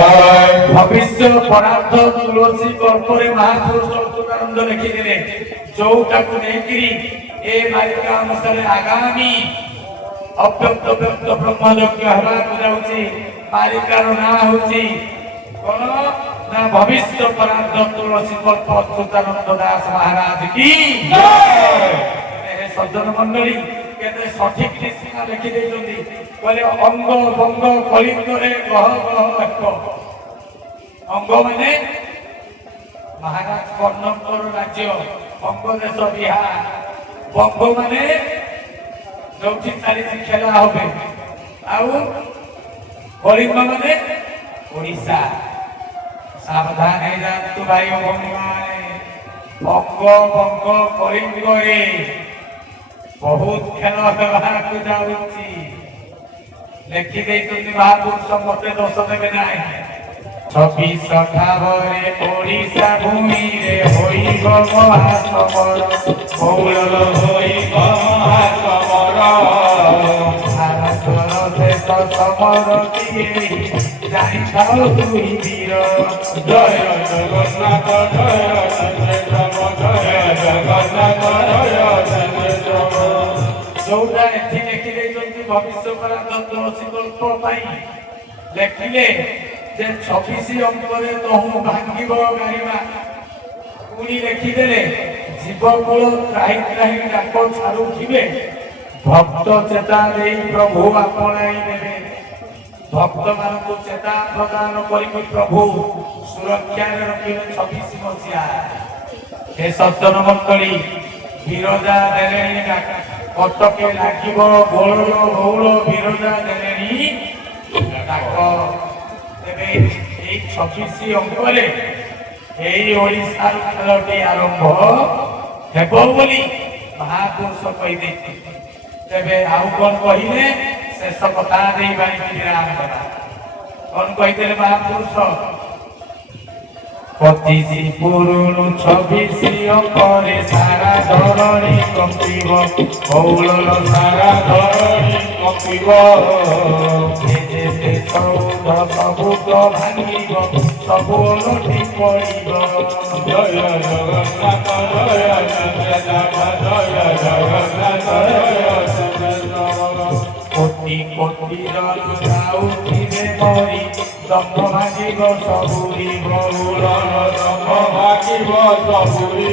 भविष्य परार्थ तुलसी कल्परे महापुरुष अच्युतानंद लिखिले जोटाକୁ ନେଇକିରି ए मालिका अनुसार आगामी अव्यक्त व्यक्त ब्रह्मयज्ञ हेबाकु जाउछि। मालिकार नाम होछि कोन ना भविष्य परार्थ तुलसी कल्प अच्युतानंद दास महाराज की जय। सज्जन मंडली केते सठिक सीमा लिखि देइछन्ति बोले अंग बंग कलिंगरे गह गह एक अंग माने महाराज कर्णकर राज्य अंग देश बिहार, बंग माने जो चली खेला होबे आउ कलिंग माने ओडिशा। सावधान है जातु भाई भगवान अंग बंग कलिंगरे बहुत खेल हेबाकु जाउछि। लेखि देइछन्ति महापुरुष मते दोष देबे नाही। 26 ठावरे ओडिशा भूमि रे होइब महासमर कौलल होइब महासमर। भारतर शेष समर किए जानिथाओ तुई वीर। जय जगन्नाथ जय जगन्नाथ जय जगन्नाथ जय जगन्नाथ। जोटा एथि लेखि देइछन्ति भविष्य परार्थ तुलसी कल्प पाई लेखिले जे 26 अंकरे तहु भांगिब गारिमा पुणी लेखिदेले जीवकूल त्राही त्राही डाक छाड़ुथिबे भक्त चेता देई प्रभु आपणाई नेबे। भक्त मानकु चेता प्रदान करिबे प्रभु सुरक्षा रखिबे 26 मसिया। हे सज्जन मंडली विरोधा देलेनी कटके लागिब गोल गौल विरोधा देलेनी डाक। 26 अंकरे ओडिशार खेलटी आरंभ हेब बोली महापुरुष कही तेरे आउ कौन कहले शेष कथा नहीं विराम देवा। कौन कही महापुरुष 25 पुरुनु 26 अंकरे सारा धरणी कंपिब कौलल सारा धरणी कंपिब। सौध सबुत भांगिब सबु ओलटि पड़िब। जय जगन्नाथ जय जगन्नाथ जय जगन्नाथ जय जगन्नाथ। कोटि कोटि जन जाउथिबे मरि दम्भ भांगिब सबुरी बहुल दम्भ भांगिब सबुरी।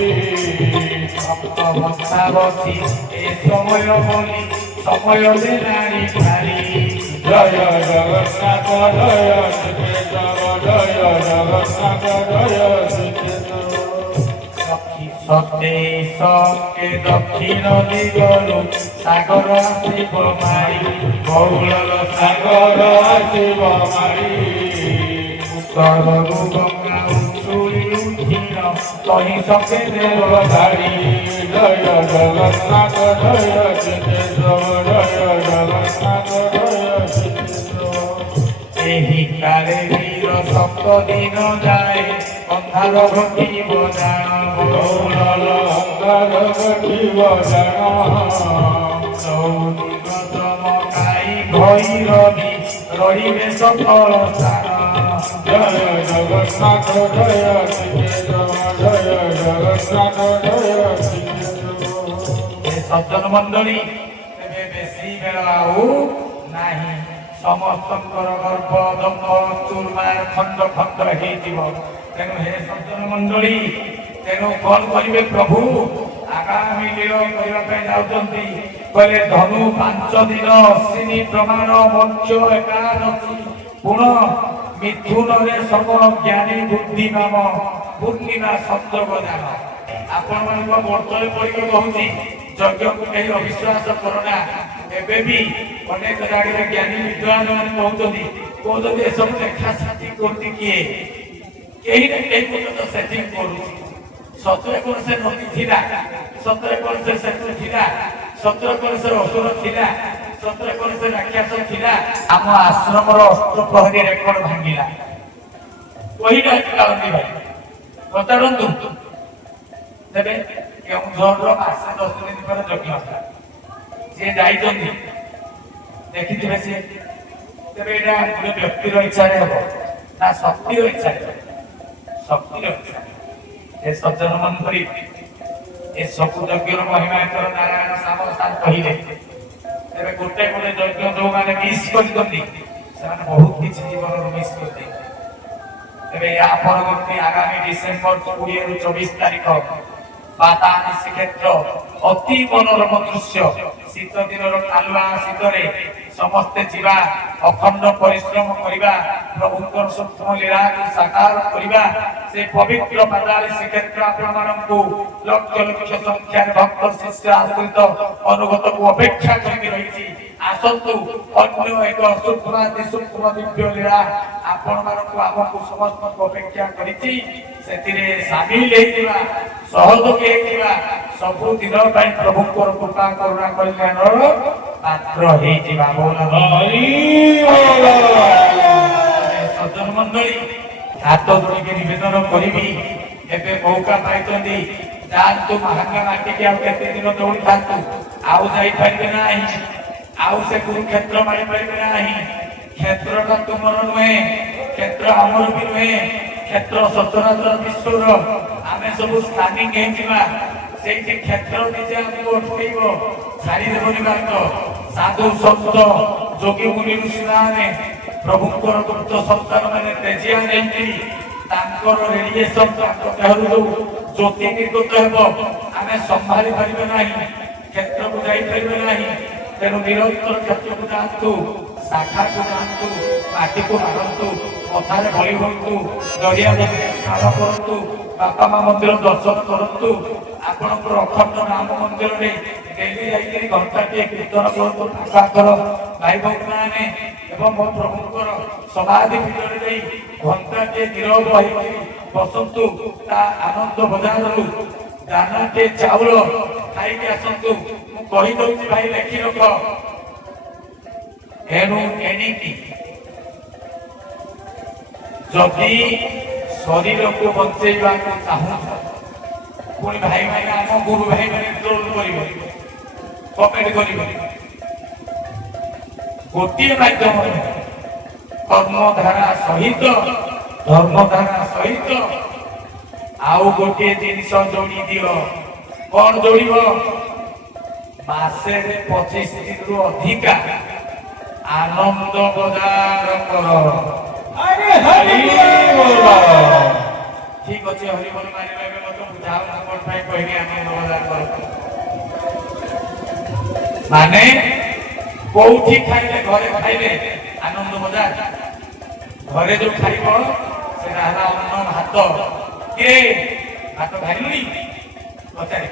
भक्त भक्ता बसी ए समय बोली समय देलानी भारी। जय जगन्नाथ जय जगन्नाथ जय जगन्नाथ जय सखी सतेश के दक्षिण दिगरु सागर आसिब मारी कौलल सागर आसिब मारी। उत्तरु गंगा उछुली उठिन कहीं सके देव धारी। जय जगन्नाथ जय जगन्नाथ जय जगन्नाथ एही काले वीर सप्त दिन जाए अंधार घटिब जान कौलल अंधार घटिब जान। चौदिग चमकाई भैरवी रहिबे सकल स्थान। जय जगन्नाथ जय जगन्नाथ जय जगन्नाथ जय जगन्नाथ। सज्जन मंडली तेरे बेसी बेला नाही समस्तंकर गर्भ दम्भ चूरमार खंड खंड हेजिब। तेणु हे सज्जन मंडली तेणु कौन करिवे प्रभु आगामी लीला करने जाउछन्ति कहले धनु 5 दिन अश्विनी प्रमाण मंच एकादशी पुण मिथुन रे सब ज्ञानी बुद्धि नाम पूर्णिमा सप्तक जान। आपण मानक वर्तले पड़ी कहूँ यज्ञ को कहीं अविश्वास करना। एबे भी अनेक जगह ज्ञानी विद्वान मान कहते सब लेखा साथी करती किए कहीं ना कहीं पर्यटन सेटिंग करूँ। सतरे कौन से नदी थिला, सतरे कौन से सेतु थिला, सतरे कौन से असुर थिला, सतरे कौन से राक्षस थिला। आम आश्रम अष्टप्रहरी रेकर्ड भांगिला वही कहती भाई पचारतु तेरे केउझर मासे 10 दिन पर यज्ञ सी जाई देखी थे सी तेरे गोटे व्यक्तिर इच्छा हम ନା ଶକ୍ତିର ଇଚ୍ଛା, ଶକ୍ତିର ଇଚ୍ଛା। ଏ ସଜ୍ଜନ ମଣ୍ଡଳୀ ଏ ସବୁ ଯଜ୍ଞର ମହିମା ଏଥର ନାରାୟଣ ସାମ ସାର୍ କହିଲେ। ଏବେ ଗୋଟେ ଗୋଟେ ଯଜ୍ଞ ଯୋଉମାନେ ମିସ୍ କରିଛନ୍ତି ସେମାନେ ବହୁତ କିଛି ଜୀବନରୁ ମିସ୍ କରିଦେଇଛନ୍ତି। ଏବେ ୟା ପରବର୍ତ୍ତୀ ଆଗାମୀ ଡିସେମ୍ବର 20 ରୁ 24 ତାରିଖ ବାଦାମୀ ଶ୍ରୀକ୍ଷେତ୍ର ଅତି ମନୋରମ ଦୃଶ୍ୟ। ଶୀତ ଦିନର କାଲୁଆ ଶୀତରେ ସମସ୍ତେ ଯିବା, ଅଖଣ୍ଡ ପରିଶ୍ରମ କରିବା, ପ୍ରଭୁଙ୍କର ସୂକ୍ଷ୍ମ ଲୀଳାକୁ ସାକାର କରିବା। ସେ ପବିତ୍ର ବାଦାମୀ ଶ୍ରୀକ୍ଷେତ୍ର ଆପଣମାନଙ୍କୁ ଲକ୍ଷ ଲକ୍ଷ ସଂଖ୍ୟାରେ ଭକ୍ତ ଶିଷ୍ୟ ଆଶ୍ରିତ ଅନୁଗତକୁ ଅପେକ୍ଷା କରିକି ରହିଛି। ଆସନ୍ତୁ, ଅନ୍ୟ ଏକ ସୂକ୍ଷ୍ମାତି ସୂକ୍ଷ୍ମ ଦିବ୍ୟ ଲୀଳା ଆପଣମାନଙ୍କୁ ଆମକୁ ସମସ୍ତଙ୍କୁ ଅପେକ୍ଷା କରିଛି। ସେଥିରେ ସାମିଲ ହେଇଯିବା, ସହଯୋଗୀ ହେଇଯିବା, ସବୁଦିନ ପାଇଁ ପ୍ରଭୁଙ୍କର କୃପା କରୁଣା କଲ୍ୟାଣର ପାତ୍ର ହେଇଯିବା। ସଜ୍ଜନ ମଣ୍ଡଳୀ ହାତ ଯୋଡ଼ିକି ନିବେଦନ କରିବି, ଏବେ ମୌକା ପାଇଛନ୍ତି, ଯାଆନ୍ତୁ ମହାଙ୍ଗା ମାଟିକି ଆଉ କେତେ ଦିନ ଦୌଡ଼ିଥାନ୍ତୁ, ଆଉ ଯାଇପାରିବେ ନାହିଁ, ଆଉ ସେ କୁରୁକ୍ଷେତ୍ର ମାରିପାରିବେ ନାହିଁ। କ୍ଷେତ୍ରଟା ତୁମର ନୁହେଁ, କ୍ଷେତ୍ର ଆମର ବି ନୁହେଁ, କ୍ଷେତ୍ର ସଚରାଚର ବିଶ୍ୱର। ଆମେ ସବୁ ସ୍ଥାନିକ ହେଇଯିବା, ସେଇଠି କ୍ଷେତ୍ର ନିଜେ ଆମକୁ ଅଟକେଇବ, ଛାଡ଼ିଦେବନି ବାଟ। ସାଧୁ ସନ୍ଥ ଯୋଗୀ ମୁନି ଋଷିମାନେ ପ୍ରଭୁଙ୍କର ଗୁପ୍ତ ସନ୍ତାନ ମାନେ ତେଜିଆ ନେଇକି ତାଙ୍କର ରେଡିଏସନ ତାଙ୍କ ଦେହରୁ ଯୋଉ ଜ୍ୟୋତି ନିର୍ଗତ ହେବ ଆମେ ସମ୍ଭାଳି ପାରିବେ ନାହିଁ, କ୍ଷେତ୍ରକୁ ଯାଇପାରିବେ ନାହିଁ। ତେଣୁ ନିରନ୍ତର କ୍ଷେତ୍ରକୁ ଯାଆନ୍ତୁ, ଶାଖାକୁ ଯାଆନ୍ତୁ, ମାଟିକୁ ମାରନ୍ତୁ, କଥାରେ ବଳି ହୁଅନ୍ତୁ, ଦରିଆ ନଦୀରେ ସ୍ନାନ କରନ୍ତୁ, ବାପା ମା ମନ୍ଦିର ଦର୍ଶନ କରନ୍ତୁ। ଆପଣଙ୍କର ଅଖଣ୍ଡ ନାମ ମନ୍ଦିରରେ ଡେଲି ଯାଇକରି ଘଣ୍ଟାଟିଏ କୀର୍ତ୍ତନ କରନ୍ତୁ। ପାଖର ଭାଇ ଭଉଣୀମାନେ ଏବଂ ମୋ ପ୍ରଭୁଙ୍କର ସମାଧି ପୀଠରେ ଯାଇ ଘଣ୍ଟାଟିଏ ନିରବ ହେଇକି ବସନ୍ତୁ। ତା ଆନନ୍ଦ ବଜାରରୁ ଦାନାଟିଏ ଚାଉଳ ଖାଇକି ଆସନ୍ତୁ। ମୁଁ କହିଦଉଛି ଭାଇ, ଲେଖି ରଖ। ଏଣୁ ଏଣିକି ଯଦି ଶରୀରକୁ ବଞ୍ଚେଇବାକୁ ଚାହୁଁଛ, ପୁଣି ଭାଇମାନେ ଆମ ଗୁରୁ ଭାଇମାନେ ଟ୍ରୋଲ କରିବେ, କମେଣ୍ଟ କରିବେ, ଗୋଟିଏ ମାଧ୍ୟମ କର୍ମଧାରା ସହିତ ଧର୍ମଧାରା ସହିତ ଆଉ ଗୋଟିଏ ଜିନିଷ ଯୋଡ଼ି ଦିଅ। କଣ ଯୋଡ଼ିବ? ମାସେରେ 25 ଦିନରୁ ଅଧିକା ଆନନ୍ଦ ବଜାର କର। ଠିକ ଅଛି, ହରିବୋଲ ମାରିବା ଏବେ ମଧ୍ୟ ବୁଝାଉ ଆପଣ ପାଇଁ କହିବି ଆନନ୍ଦ ବଜାର କର। ମାନେ କୋଉଠି ଖାଇଲେ? ଘରେ ଖାଇଲେ ଆନନ୍ଦ ବଜାର। ଘରେ ଯୋଉ ଖାଇବ ସେଟା ହେଲା ଅନ୍ନ ଭାତ। କିଏ ଭାତ ଖାଇଲୁନି ପଚାରି,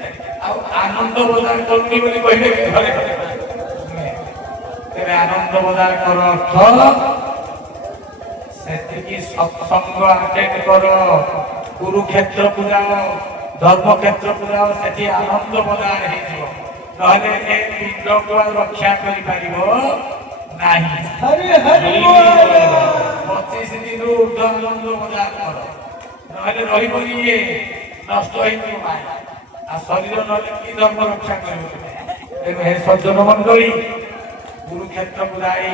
ଆଉ ଆନନ୍ଦ ବଜାର କରୁନି ବୋଲି କହିଲେ ଘରେ। ତେବେ ଆନନ୍ଦ ବଜାର କର ଅର୍ଥ ସେତିକି ସତ୍ସଙ୍ଗ ଆଟେଣ୍ଡ କର, କୁରୁକ୍ଷେତ୍ରକୁ ଯାଅ, ଧର୍ମକ୍ଷେତ୍ରକୁ ଯାଅ, ସେଠି ଆନନ୍ଦ ବଜାର ହେଇଯିବ। ନହେଲେ ଏ ପିଣ୍ଡକୁ ଆଉ ରକ୍ଷା କରିପାରିବ ନାହିଁ। 25 ଦିନରୁ ଉର୍ଦ୍ଧ୍ୱ ଆନନ୍ଦ ବଜାର କର, ନହେଲେ ରହିବନି, ଇଏ ନଷ୍ଟ ହେଇଯିବ ଭାଇ। ଆଉ ଶରୀର ନହେଲେ କି ଧର୍ମ ରକ୍ଷା କରିବ? ତେଣୁ ହେ ସଜ୍ଜନ ମଣ୍ଡଳୀ, କୁରୁକ୍ଷେତ୍ରକୁ ଯାଇ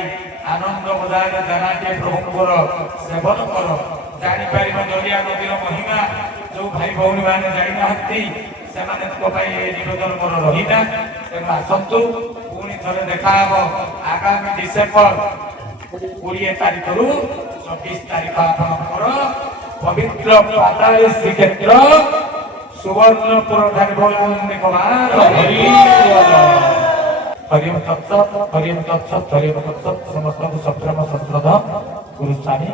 ଆନନ୍ଦ ବଜାର ଦାନାଟିଏ ପ୍ରଭୁଙ୍କର ସେବନ କର, ଜାଣିପାରିବ ଦରିଆ ନଦୀର ମହିମା। ଯୋଉ ଭାଇ ଭଉଣୀ ମାନେ ଯାଇନାହାନ୍ତି ସେମାନଙ୍କ ପାଇଁ ଏ ନିବେଦନ ମୋର ରହିଲା। ତେଣୁ ଆସନ୍ତୁ, ପୁଣି ଥରେ ଦେଖାହବ ଆଗାମୀ ଡିସେମ୍ବର 20 ତାରିଖରୁ 24 ତାରିଖ ଆପଣଙ୍କର ପବିତ୍ର ବାଦାମୀ ଶ୍ରୀକ୍ଷେତ୍ର ସୁବର୍ଣ୍ଣପୁର ଠାରେ ହରିଓମ ତତ୍ସତ୍, ହରିଓମ ତତ୍ସତ୍, ହରିଓମ ତତ୍ସତ୍। ସମସ୍ତଙ୍କୁ ସପ୍ତମ ସଶ୍ରଦ୍ଧ ଗୁରୁ ସ୍ୱାମୀ